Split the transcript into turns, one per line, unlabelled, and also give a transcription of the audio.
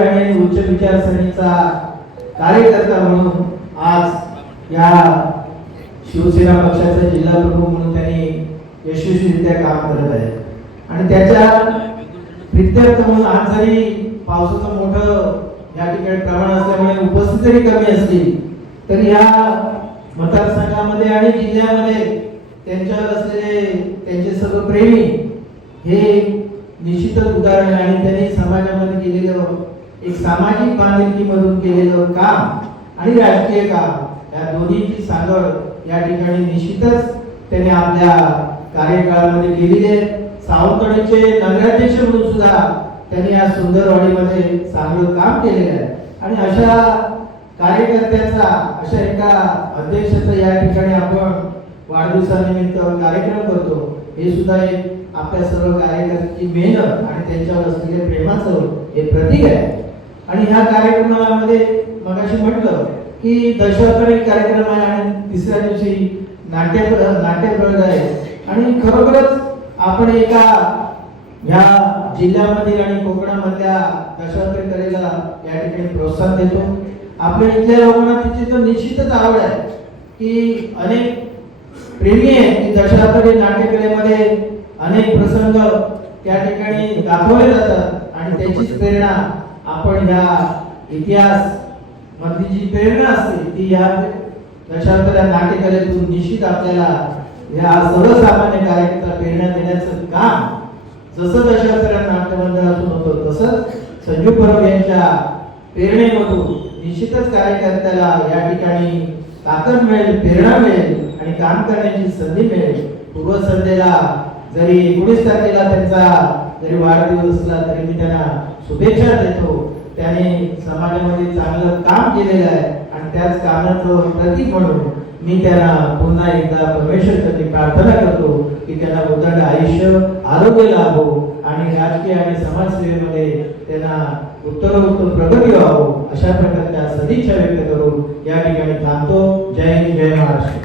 आणि उच्च विचारसरणीचा कार्यकर्ता म्हणून आज या शिवसेना पक्षाचा जिल्हा प्रमुख म्हणून त्यांनी यशस्वीरित्या काम करत आहे. आणि त्याच्या प्रित्यर्थ म्हणून आज जरी पावसाचं मोठं या ठिकाणी प्रमाण असल्यामुळे उपस्थिती जरी कमी असली तरी ह्या मतदारसंघामध्ये आणि जिल्ह्यामध्ये त्यांच्यावर असलेले त्यांचे सर्व प्रेमी हे निश्चितच उदाहरण आणि त्यांनी समाजामध्ये केलेलं एक सामाजिक बांधिलकीमधून केलेलं काम आणि राजकीय काम या दोन्हीची सांगड या ठिकाणी निश्चितच त्यांनी आपल्या कार्यकाळामध्ये केलेली आहे. सावंतवाडीचे नगराध्यक्ष म्हणून सुद्धा त्यांनी या सुंदरवाडीमध्ये चांगलं काम केलेलं आहे. आणि अशा कार्यकर्त्याचा अशा एका अध्यक्षाचा या ठिकाणी आपण वाढदिवसानिमित्त कार्यक्रम करतो. हे सुद्धा एक आपल्या सर्व कार्यकर्त्याची मेहनत आणि त्यांच्यावर असलेल्या प्रेमाचं हे प्रतीक आहे. आणि ह्या कार्यक्रमामध्ये मगाशी म्हटलं की दशावतार एक कार्यक्रम आहे आणि तिसऱ्या दिवशी नाट्य नाट्यप्रयोग आहे. आणि खरोखरच आपण एका ह्या जिल्ह्यामधील आणि कोकणामधल्या दशावतारी कलेला या ठिकाणी प्रोत्साहन देतो. आपल्या इथल्या लोकांना तिची तर निश्चितच आवड आहे की अनेक प्रेमी आहेत की दशावतारी नाट्यकलेमध्ये अनेक प्रसंग त्या ठिकाणी दाखवले जातात आणि त्याचीच प्रेरणा आपण ह्या इतिहास मधली जी प्रेरणा असते ती या दशावतार नाट्यकलेतून निश्चित आपल्याला या सर्वसामान्य कार्यकर्ता प्रेरणा देण्याचं काम जसं दशावतार नाट्यमंडळातून होतं तसंच संजू परब यांच्या प्रेरणेमधून निश्चितच कार्यकर्त्याला या ठिकाणी ताकद मिळेल प्रेरणा मिळेल आणि काम करण्याची संधी मिळेल. पूर्वसंध्येला जरी एकोणीस तारखेला त्यांचा जरी वाढदिवस असला तरी मी त्यांना शुभेच्छा देतो. त्याने समाजामध्ये चांगलं काम केलेलं आहे आणि त्याच कामाचं प्रतीक म्हणून मी त्यांना पुन्हा एकदा परमेश्वरसाठी प्रार्थना करतो की त्यांना उदंड आयुष्य आरोग्य लाभो आणि राजकीय आणि समाजसेवेमध्ये त्यांना उत्तरोत्तर प्रगती व्हावो अशा प्रकारच्या सदिच्छा व्यक्त करून या ठिकाणी थांबतो. जय हिंद जय महाराष्ट्र.